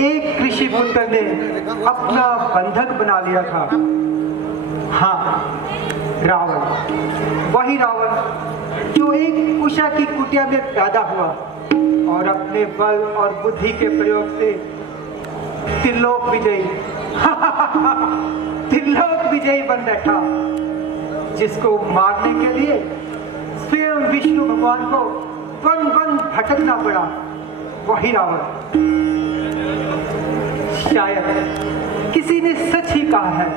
एक ऋषि पुत्र ने अपना बंधक बना लिया था। हाँ, रावण, वही रावण जो एक उषा की कुटिया में पैदा हुआ और अपने बल और बुद्धि के प्रयोग से त्रिलोक विजयी त्रिलोक विजयी बन बैठा, जिसको मारने के लिए स्वयं विष्णु भगवान को वन वन भटकना पड़ा। वही रावण। शायद किसी ने सच ही कहा है,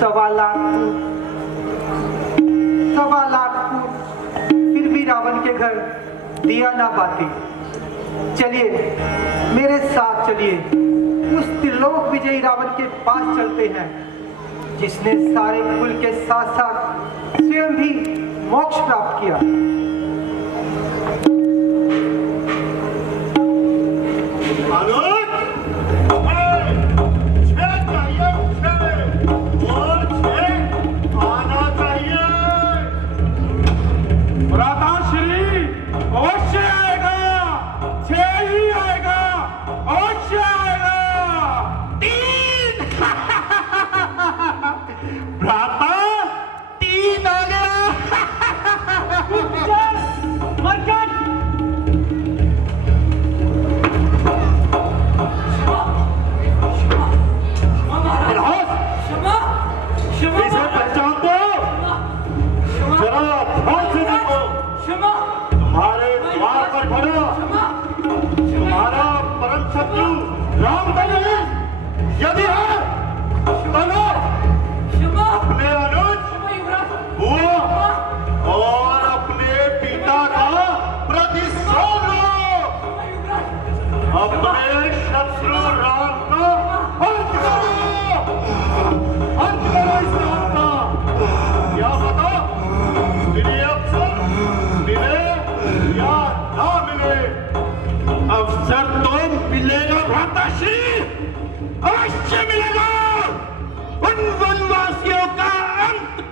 1.25 लाख फिर भी रावण के घर दिया ना बाती। चलिए मेरे साथ चलिए, उस त्रिलोक विजयी रावण के पास चलते हैं, जिसने सारे कुल के साथ साथ स्वयं भी मोक्ष प्राप्त किया।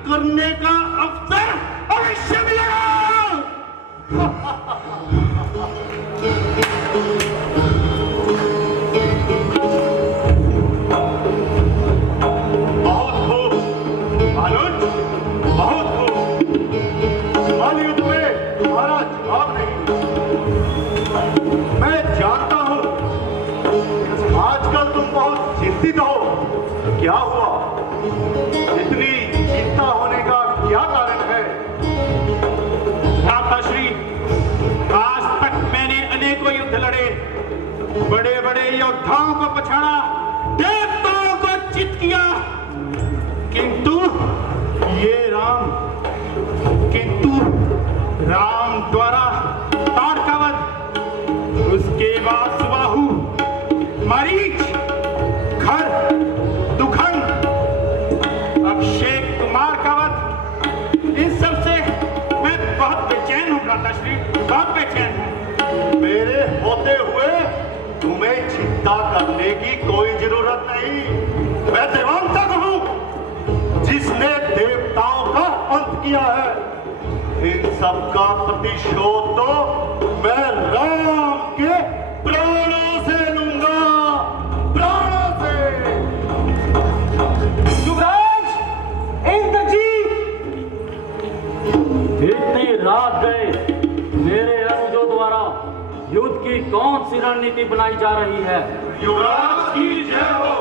करने का अवसर अवश्य मिलेगा। बहुत खूब अनुज, बहुत खूब। युद्ध में तुम्हारा जवाब नहीं। मैं जानता हूं आजकल तुम बहुत चिंतित हो। क्या हुआ? इतनी चिंता होने का क्या कारण है? भ्राताश्री, आज तक मैंने अनेकों युद्ध लड़े, बड़े बड़े योद्धाओं को पछाड़ा, देवताओं को चित किया, किंतु राम द्वारा ताड़कावध, उसके बाद सुबाहु, मरीच, खर, दुखन, अक्षय कुमार का वध, इन सब से मैं बहुत बेचैन हूँ भ्राताश्री, बहुत बेचैन हूँ। मेरे होते हुए तुम्हें चिंता करने की कोई जरूरत नहीं। मैं देवांतक हूँ, जिसने देवताओं का अंत किया है। इन सब का प्रतिशोध तो मैं राम के प्राणों से लूंगा, प्राणों से। युवराज, इंद्रजी, इतनी रात गए, मेरे अनुजों द्वारा युद्ध की कौन सी रणनीति बनाई जा रही है? युवराज की जय हो।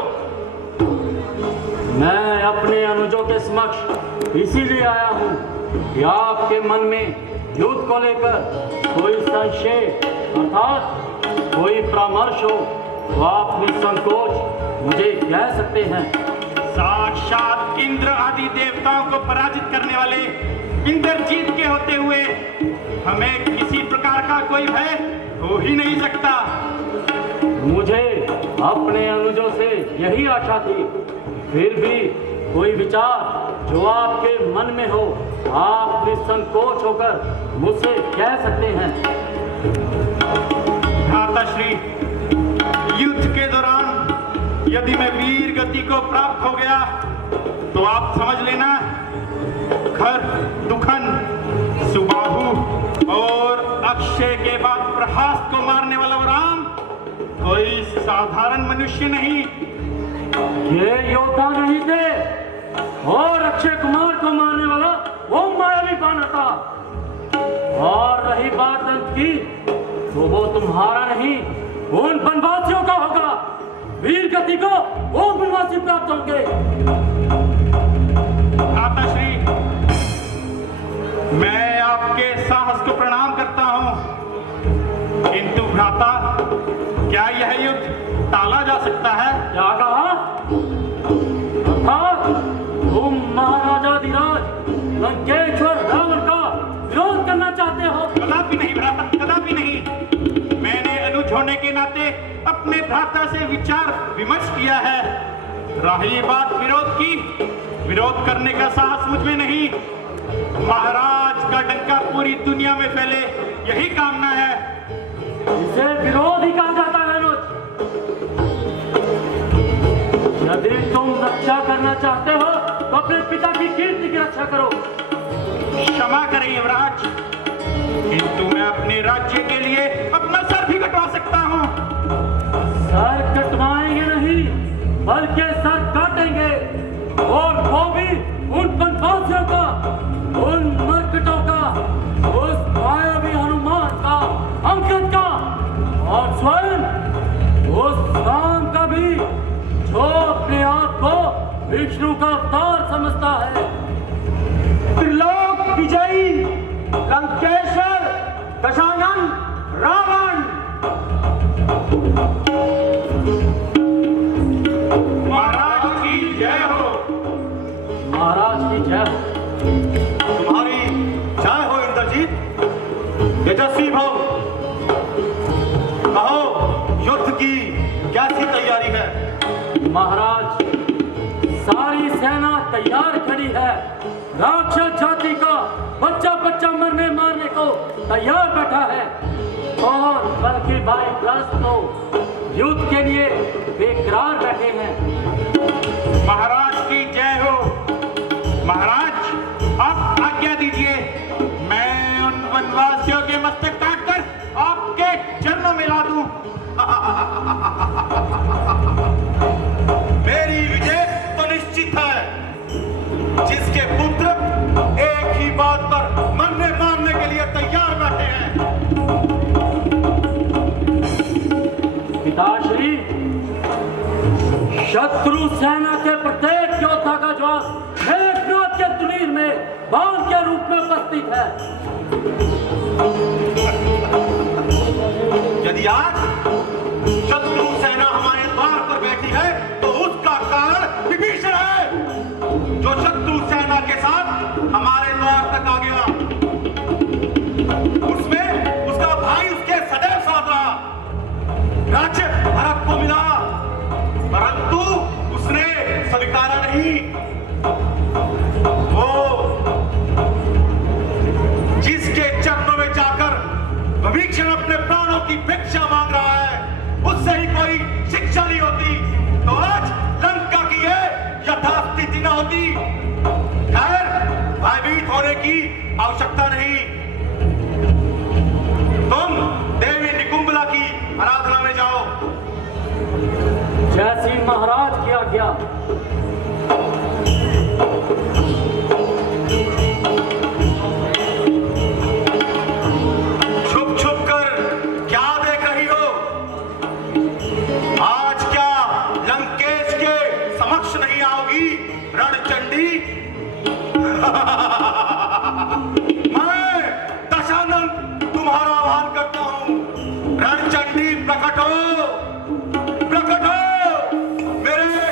मैं अपने अनुजों के समक्ष इसीलिए आया हूँ कि आपके मन में युद्ध को लेकर कोई संशय अर्थात कोई परामर्श हो तो आप निसंकोच मुझे कह सकते हैं। साक्षात इंद्र आदि देवताओं को पराजित करने वाले इंद्रजीत के होते हुए हमें किसी प्रकार का कोई भय हो ही नहीं सकता। मुझे अपने अनुजों से यही आशा थी, फिर भी कोई विचार जो आपके मन में हो आप निसंकोच होकर मुझसे कह सकते हैं। भ्राताश्री, युद्ध के दौरान यदि मैं वीर गति को प्राप्त हो गया तो आप समझ लेना, खर, दुखन, सुबाहु और अक्षय के बाद प्रहास को मारने वाला वो राम कोई साधारण मनुष्य नहीं। ये योद्धा नहीं थे और अक्षय कुमार को मारने वाला वो मायावी बानर था। और रही बात अंत की, तो वो तुम्हारा नहीं उन वनवासियों का होगा। वीर गति को वो वनवासी प्राप्त होंगे। भ्राताश्री, मैं आपके साहस को प्रणाम करता हूं, किंतु भ्राता, क्या यह युद्ध टाला जा सकता है? क्या कहा? अर्थात तुम महाराजाधिराज लंकेश्वर रावण का विरोध करना चाहते हो? कदापि नहीं भ्राता, कदापि नहीं। मैंने अनुज होने के नाते अपने भ्राता से विचार विमर्श किया है। रही बात विरोध की, विरोध करने का साहस मुझ में नहीं। महाराज का डंका पूरी दुनिया में फैले, यही कामना है। इसे विरोध ही कहा जाता है अनुज। यदि तुम रक्षा करना चाहते हो तो अपने पिता की कीर्ति की रक्षा करो। क्षमा करें युवराज, किंतु मैं अपने राज्य के लिए अपना सर भी कटवा सकता हूँ। सर कटवाएंगे नहीं, बल्कि सर काटेंगे, और वो भी उन वनवासियों का, उन मरकटों का, उस मायावी हनुमान का, अंगद का, और स्वयं उस राम का भी, जो अपने आप को विष्णु का अवतार समझता है। त्रिलोक विजयी लंकेश्वर दशानन रावण। महाराज की जय हो। महाराज की जय हो। तुम्हारी जय हो इंद्रजीत, तेजस्वी भव। कहो, युद्ध की कैसी तैयारी है? महाराज, सारी सेना तैयार खड़ी है। राक्षस जाति का बच्चा बच्चा मरने मारने को तैयार बैठा है, और बल्कि भाई ग्रस्त तो युद्ध के लिए बेकरार बैठे हैं। महाराज की जय हो। महाराज, आप आज्ञा दीजिए, मैं उन वनवासियों के मस्तक काटकर आपके चरणों में ला दूं। मेरी विजय तो निश्चित है। जिसके पुत्र एक ही बात पर मरने मारने के लिए तैयार बैठे हैं। पिताश्री, शत्रु सेना के प्रत्येक योद्धा का जवाब मेघनाद के तुनीर में बाण के रूप में उपस्थित है। यदि आज शत्रु सेना हमारे द्वार पर बैठी है तो उसका कारण विभीषण है, जो शत्रु सेना के साथ हमारे द्वार तक आ गया। उसमें उसका भाई उसके सदैव साथ रहा। राज्य भरत को मिला, परंतु उसने स्वीकारा नहीं। वो जिसके चरणों में जाकर विभीषण अपने प्राणों की भिक्षा मांग रहा है, उससे ही कोई शिक्षा नहीं होती, तो आज लंका की ये यथास्थिति न होती। खैर, भयभीत होने की आवश्यकता नहीं। तुम देवी निकुंभला की आराधना में जाओ। जैसी महाराज की आज्ञा। छुप छुप कर क्या देख रही हो? आज क्या लंकेश के समक्ष नहीं आओगी रणचंडी? मैं दशानन तुम्हारा आह्वान करता हूं। रणचंडी प्रकट हो, प्रकट हो, मेरे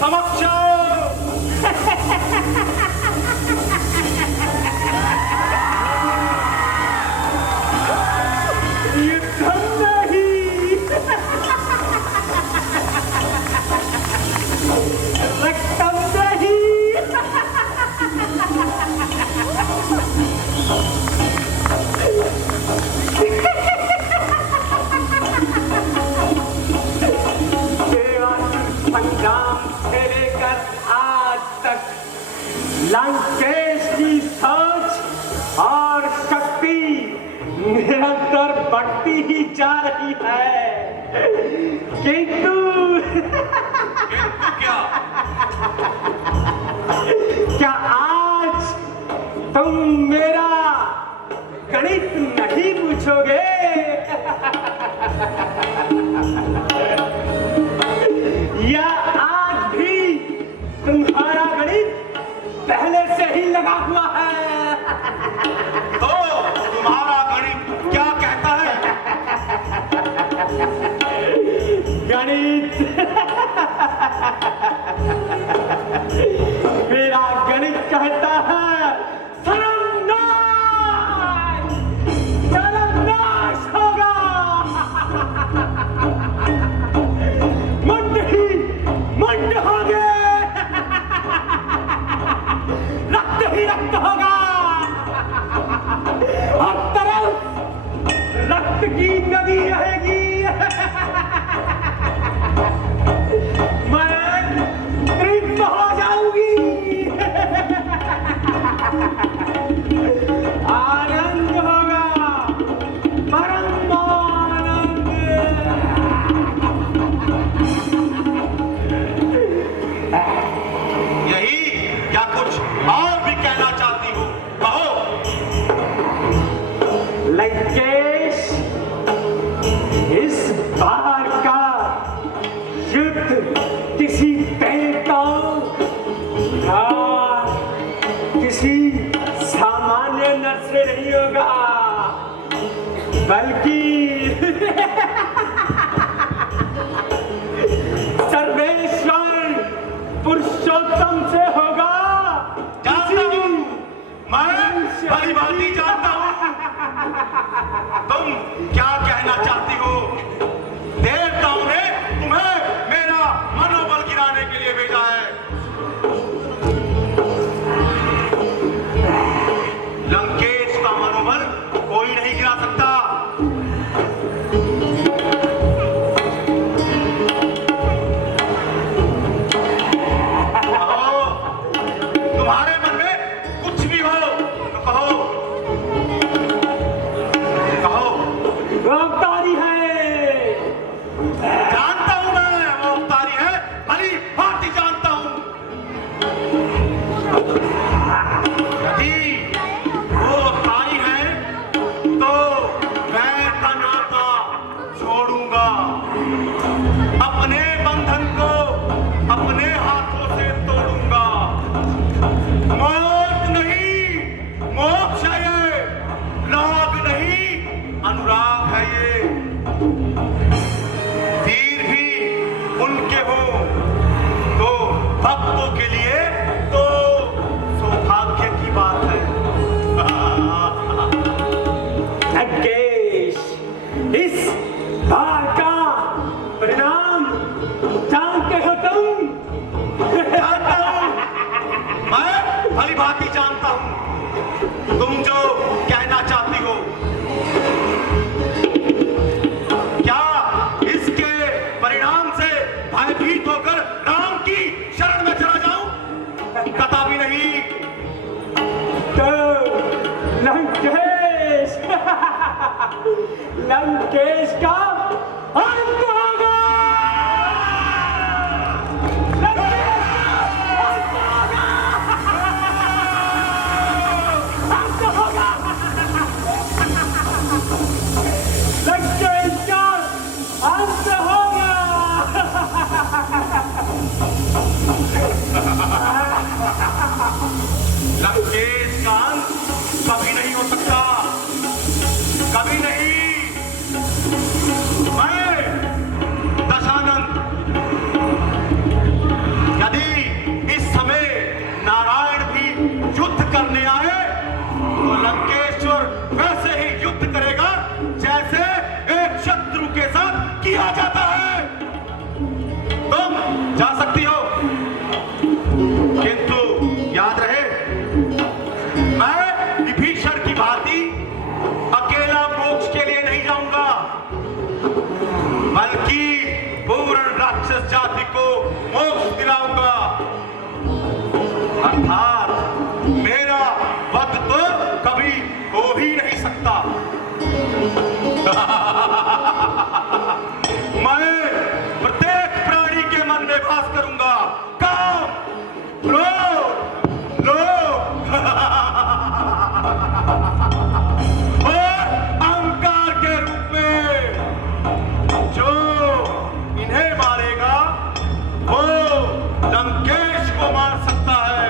समक्ष आओ। लंकेश की सोच और शक्ति निरंतर बढ़ती ही जा रही है। किंतु क्या? क्या आज तुम मेरा गणित नहीं पूछोगे? या आज भी तुम्हारा गणित पहले से ही लगा हुआ है? तो तुम्हारा गणित क्या कहता है? गणित मेरा गणित कहता है सर्वनाश, सर्वनाश होगा। मुंड ही मुंड होंगे, रक्त ही रक्त होगा। हर तरफ रक्त की नदी रहेगी। मैं तृप्त हो जाऊंगी। आनंद होगा, परम आनंद। यही क्या कुछ और भी कहना चाहती हो? कहो। लंकेश, इस बार का युद्ध किसी देवता या किसी सामान्य नर से नहीं होगा, बल्कि सर्वेश्वर पुरुषोत्तम से होगा। जानता हूं, मैं भली-भांति जानता हूं तुम क्या कहना चाहती हो। देवताओं ने तुम्हें मेरा मनोबल गिराने के लिए भेजा है। लंकेश का मनोबल कोई नहीं गिरा सकता। कहो, तुम्हारे मन में कुछ भी हो तो कहो। कहो। वो अवतारी है। जानता हूं मैं वो अवतारी है, भली भांति जानता हूं। यदि वो अवतारी है तो मैं का नाता छोड़ूंगा। अपने बंधन को अपने हाथों से तोड़ूंगा। मौत नहीं, मोक्ष है ये। राग नहीं, अनुराग है ये। तीर भी उनके हो तो भक्तों के लिए तो सौभाग्य की बात है। लंकेश, इस बार का परिणाम जानते हो तुम? जानता हूं, मैं भली-भांति जानता हूं तुम जो कहना चाहती हो। क्या इसके परिणाम से भयभीत होकर राम की शरण में चला जाऊं? कदापि नहीं। तो लंकेश लंकेश का अंत होगा। लंकेश का अंत होगा। लंकेश का अंत होगा। लंकेश का अंत कभी नहीं हो सकता, कभी नहीं। मैं दशानंद, यदि इस समय नारायण भी युद्ध करने आए तो लंकेश्वर वैसे ही युद्ध करेगा जैसे एक शत्रु के साथ किया जाता है। तुम जा सकती हो, किंतु याद रहे मैं विभीषण की भांति अकेला मोक्ष के लिए नहीं जाऊंगा, बल्कि पूर्ण राक्षस जाति को मोक्ष दिलाऊंगा। अर्थात मेरा वध तो कभी हो ही नहीं सकता। मैं पर्दाफाश करूंगा। काम, क्रोध, लोभ और अहंकार के रूप में जो इन्हें मारेगा वो लंकेश को मार सकता है,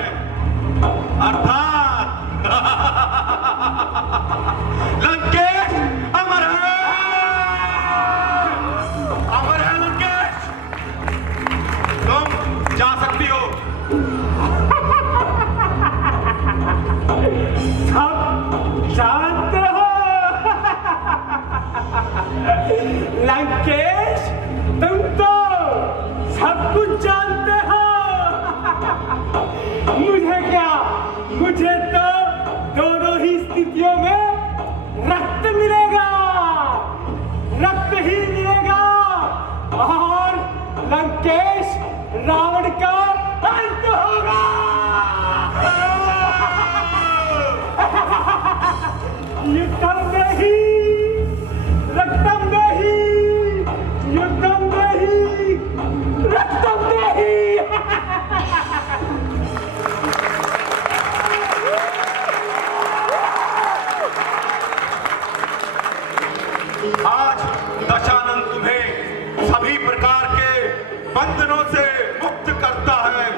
अर्थात लंकेश अमर है, अमर है लंकेश। तुम जा सकती हो। सब जानते हो लंकेश, तुम तो सब कुछ जानते हो। मुझे क्या, मुझे तो दोनों ही स्थितियों में रक्त मिलेगा, रक्त ही मिलेगा और लंकेश रावण का अंत होगा। युद्धम देहि, रक्तम देहि, युद्धम देहि, रक्तम देहि। आज दशानन तुम्हें सभी प्रकार के बंधनों से मुक्त करता है।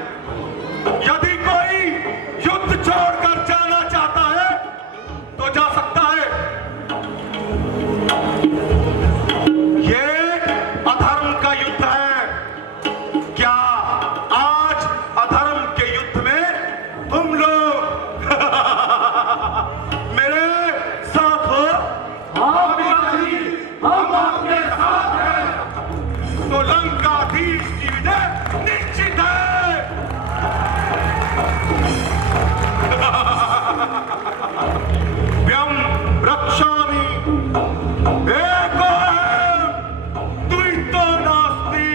यदि कोई युद्ध छोड़कर जाना चाहता है तो जा सकता है। ये अधर्म का युद्ध है। क्या आज अधर्म के युद्ध में तुम लोग मेरे साथ हो? हम आपके साथ हैं। तो लंकाधीश की विजय निश्चित है। व्यम रक्षामि एको द्वितो नास्ति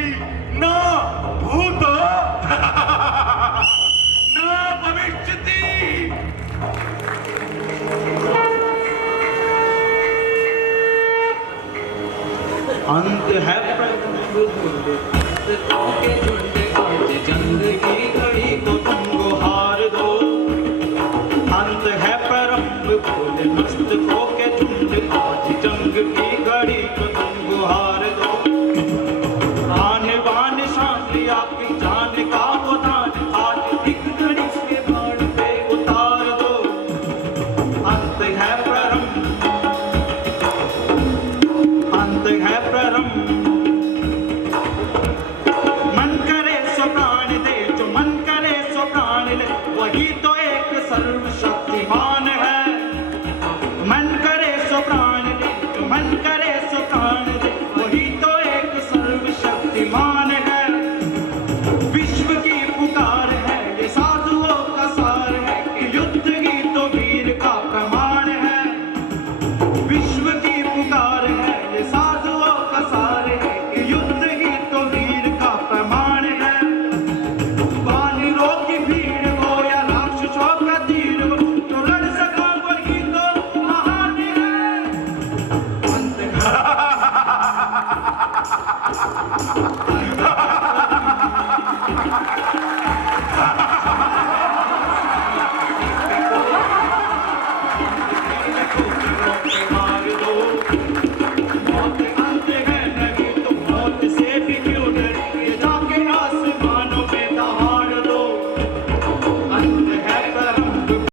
न भूतो न भविष्यति। अंत है के झुंड आज जंग की घड़ी को तुम गुहार दो। अंत है परम बोले मस्तकों के झुंड आज जंग की घड़ी को तुम गुहार दो। आने बान शान लिया